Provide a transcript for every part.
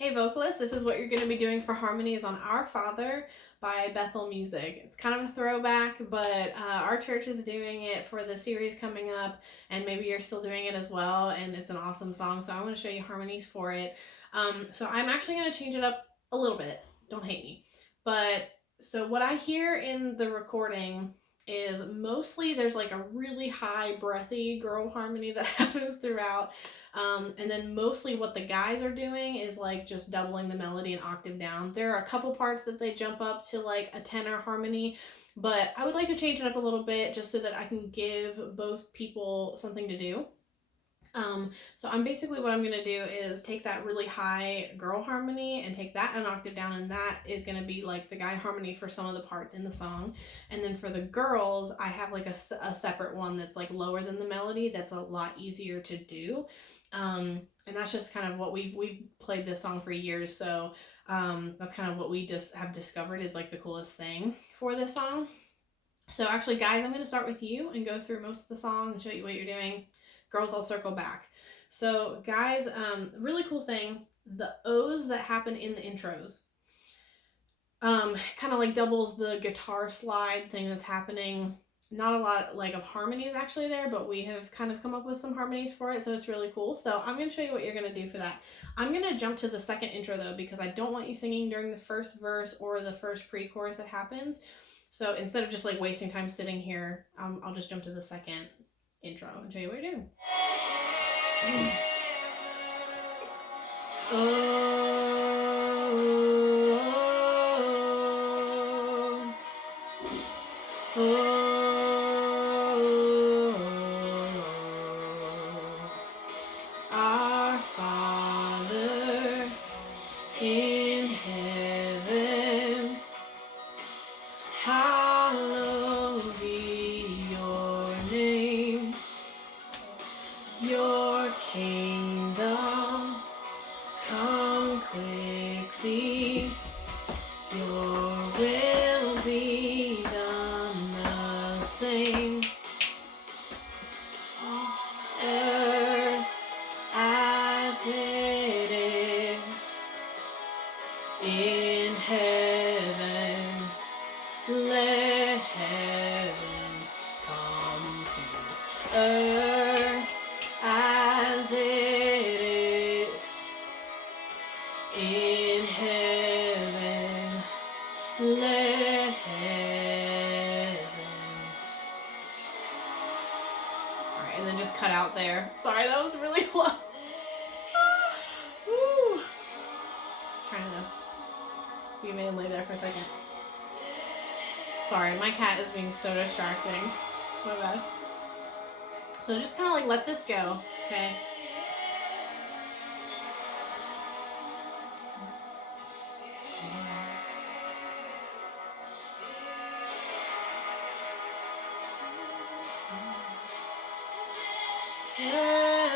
Hey vocalists, this is what you're going to be doing for harmonies on Our Father by Bethel Music. It's kind of a throwback, but our church is doing it for the series coming up, and maybe you're still doing it as well, and it's an awesome song, so I want to show you harmonies for it. So I'm actually going to change it up a little bit. Don't hate me. But so what I hear in the recording is mostly there's like a really high breathy girl harmony that happens throughout. And then mostly what the guys are doing is like just doubling the melody an octave down. There are a couple parts that they jump up to like a tenor harmony, but I would like to change it up a little bit just so that I can give both people something to do. So I'm basically what I'm going to do is take that really high girl harmony and take that an octave down, and that is going to be like the guy harmony for some of the parts in the song. And then for the girls, I have like a separate one that's like lower than the melody that's a lot easier to do. And that's just kind of what we've played this song for years, so that's kind of what we just have discovered is like the coolest thing for this song. So actually, guys, I'm going to start with you and go through most of the song and show you what you're doing. Girls, I'll circle back. So guys, really cool thing, the O's that happen in the intros kind of like doubles the guitar slide thing that's happening. Not a lot like of harmonies actually there, but we have kind of come up with some harmonies for it, so it's really cool. So I'm going to show you what you're going to do for that. I'm going to jump to the second intro though, because I don't want you singing during the first verse or the first pre-chorus that happens. So instead of just like wasting time sitting here, I'll just jump to the second intro and show you what you're doing. Our Father in heaven, hallowed be your name. Your kingdom come quickly. Your will be done the same on earth as it is in heaven. Let heaven come to earth as it is in heaven. Let heaven. Alright, and then just cut out there. Sorry, that was really low. Woo. Trying to be manly there for a second. Sorry, my cat is being so distracting. My bad. So just kind of like let this go, okay?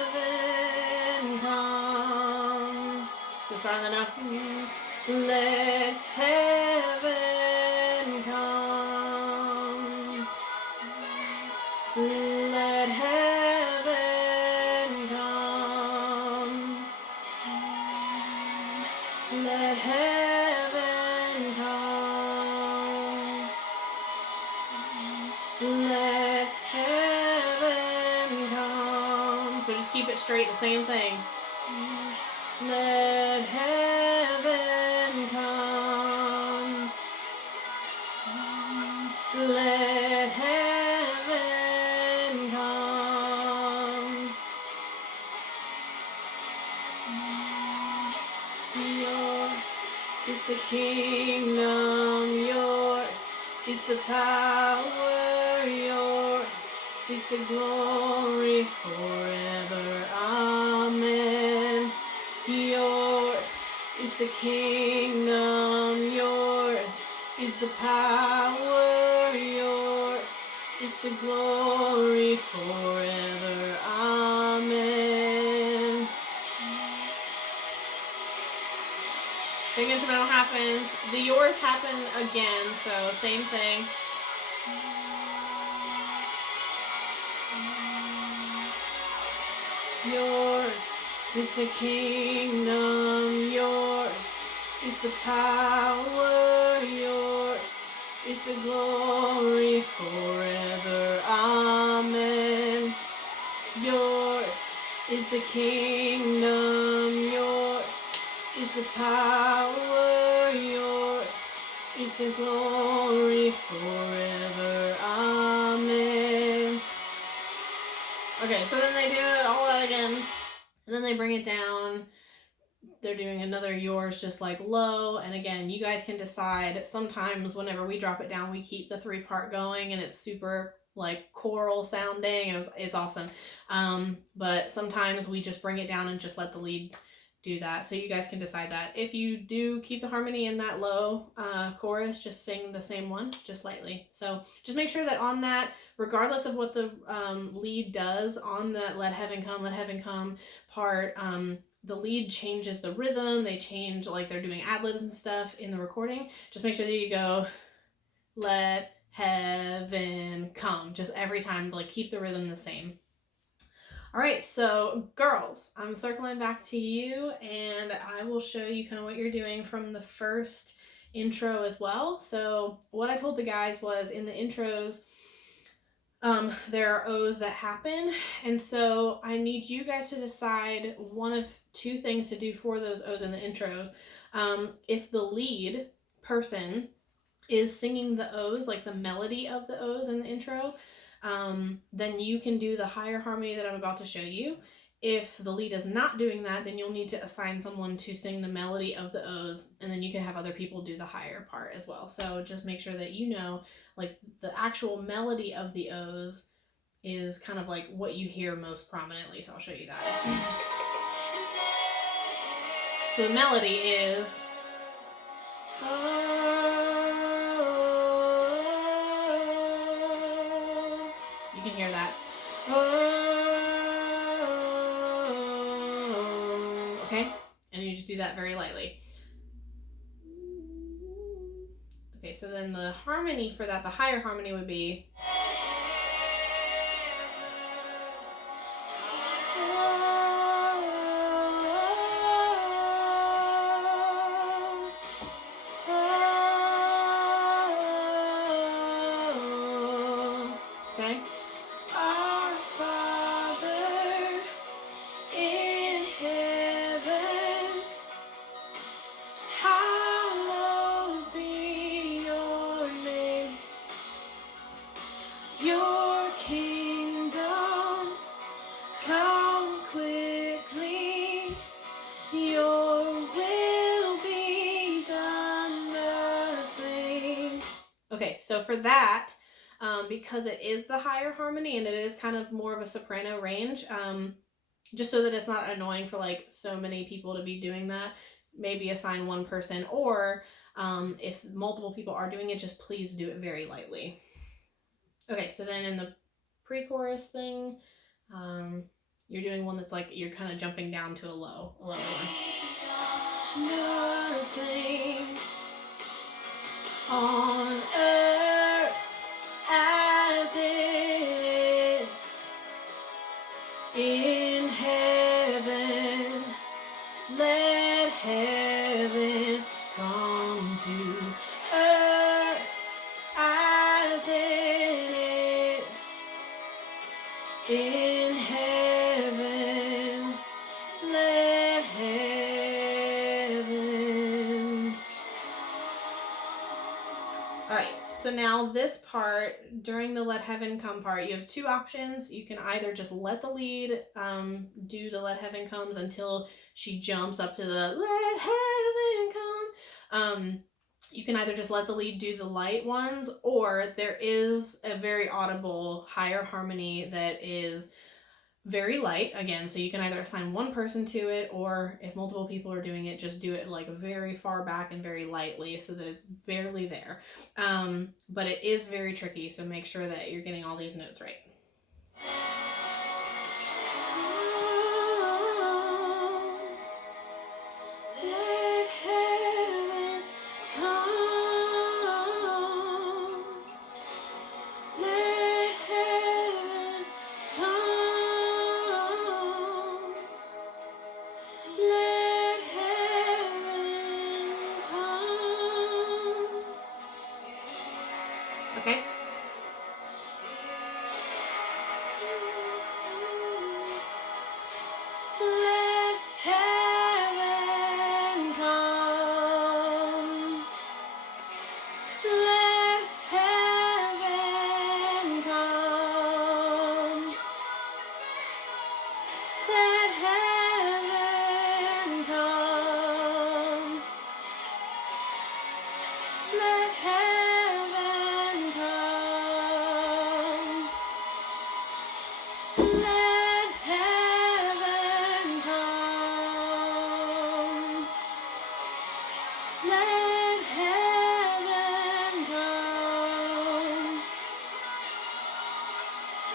Heaven come. So start on the note. Let heaven come. Let heaven come. Let heaven come. Let heaven come. So just keep it straight, the same thing. Let heaven come. Let heaven come. Yours is the kingdom, yours is the power, yours is the glory forever. Amen. Yours is the kingdom, yours is the power, yours is the glory forever. Amen. Big instrumental happens. The yours happen again, so same thing. Yours is the kingdom, yours is the power, yours is the glory forever. Amen. Yours is the kingdom, yours is the power, yours is the glory forever. Amen. Okay, so then they do it all that again, and then they bring it down. They're doing another yours just like low, and again, you guys can decide. Sometimes whenever we drop it down, we keep the 3-part going, and it's super like choral sounding. It's awesome. But sometimes we just bring it down and just let the lead do that. So you guys can decide that. If you do keep the harmony in that low chorus, just sing the same one, just lightly. So just make sure that on that, regardless of what the lead does on that Let Heaven Come part, the lead changes the rhythm. They change, like they're doing ad-libs and stuff in the recording. Just make sure that you go, let heaven come, just every time, like keep the rhythm the same. All right, so girls, I'm circling back to you, and I will show you kind of what you're doing from the first intro as well. So what I told the guys was, in the intros, there are O's that happen, and so I need you guys to decide one of two things to do for those O's in the intros. If the lead person is singing the O's, like the melody of the O's in the intro, then you can do the higher harmony that I'm about to show you. If the lead is not doing that, then you'll need to assign someone to sing the melody of the O's, and then you can have other people do the higher part as well. So just make sure that you know, like, the actual melody of the O's is kind of like what you hear most prominently. So I'll show you that. So the melody is... You can hear that. Okay? And you just do that very lightly. Okay, so then the harmony for that, the higher harmony would be... Okay? Our Father in heaven, hallowed be your name. Your kingdom come quickly. Your will be done the same. Okay, so for that, because it is the higher harmony and it is kind of more of a soprano range, just so that it's not annoying for like so many people to be doing that, maybe assign one person, or if multiple people are doing it, just please do it very lightly. Okay, so then in the pre-chorus thing, you're doing one that's like, you're kind of jumping down to a low one. Nothing on earth as it is in heaven. Let heaven come to earth as it is in heaven. Let heaven. All right, so now this part, during the Let Heaven Come part, you have two options. You can either just let the lead do the Let Heaven Comes until she jumps up to the Let Heaven Come. You can either just let the lead do the light ones, or there is a very audible higher harmony that is very light again, so you can either assign one person to it, or if multiple people are doing it, just do it like very far back and very lightly so that it's barely there. But it is very tricky, so make sure that you're getting all these notes right. Let heaven come. Let heaven come. Let heaven Okay? Let heaven come. Let heaven come. Let heaven come. Let heaven come. Let heaven come. Let heaven come.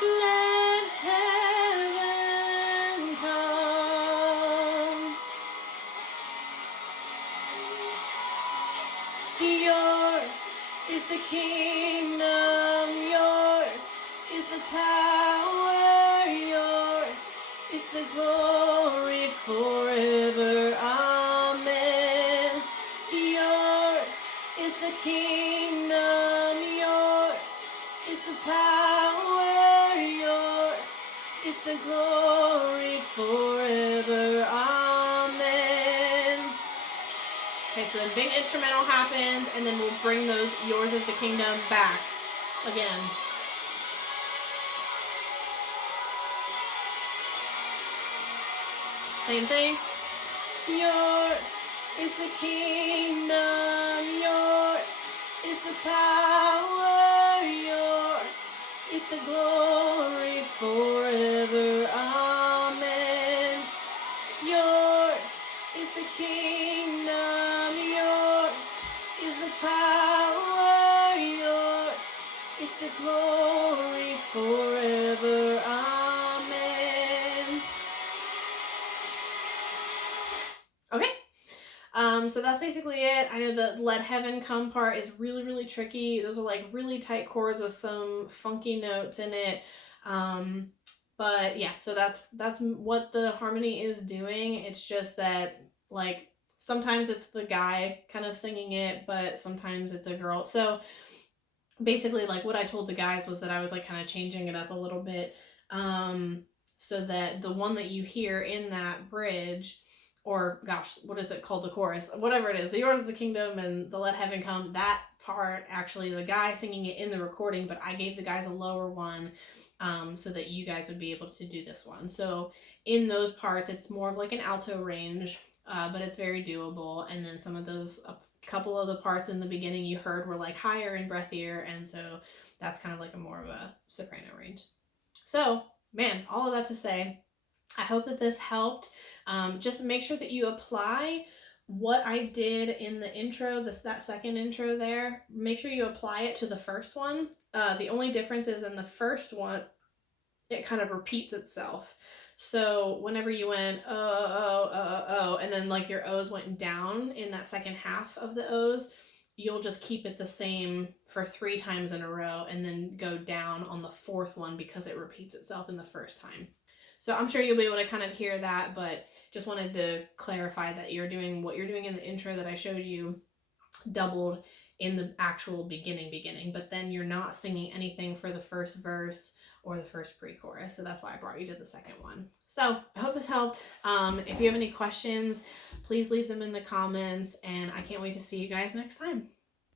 Let heaven come. Yours is the kingdom, yours is the power, yours is the glory forever. Amen. Yours is the kingdom, yours is the power, yours is the glory forever. Amen. Okay, so the big instrumental happens, and then we'll bring those yours is the kingdom back again. Same thing. Yours is the kingdom, yours is the power, yours is the glory forever. Amen. Yours is the kingdom, yours is the power, yours is the glory forever. Amen. Okay. So that's basically it. I know the let heaven come part is really, really tricky. Those are like really tight chords with some funky notes in it. But yeah, so that's what the harmony is doing. It's just that like sometimes it's the guy kind of singing it, but sometimes it's a girl. So basically like what I told the guys was that I was like kind of changing it up a little bit, so that the one that you hear in that bridge, or gosh, what is it called, the chorus, whatever it is, the yours is the kingdom and the let heaven come, that part actually is a guy singing it in the recording, but I gave the guys a lower one, so that you guys would be able to do this one. So in those parts it's more of like an alto range, but it's very doable. And then some of those, a couple of the parts in the beginning you heard were like higher and breathier, and so that's kind of like a more of a soprano range. So man, all of that to say, I hope that this helped. Just make sure that you apply what I did in the intro, that second intro there. Make sure you apply it to the first one. The only difference is in the first one, it kind of repeats itself. So whenever you went oh, and then like your O's went down in that second half of the O's, you'll just keep it the same for 3 times in a row and then go down on the fourth one because it repeats itself in the first time. So I'm sure you'll be able to kind of hear that, but just wanted to clarify that you're doing what you're doing in the intro that I showed you doubled in the actual beginning, but then you're not singing anything for the first verse or the first pre-chorus. So that's why I brought you to the second one. So I hope this helped. If you have any questions, please leave them in the comments, and I can't wait to see you guys next time.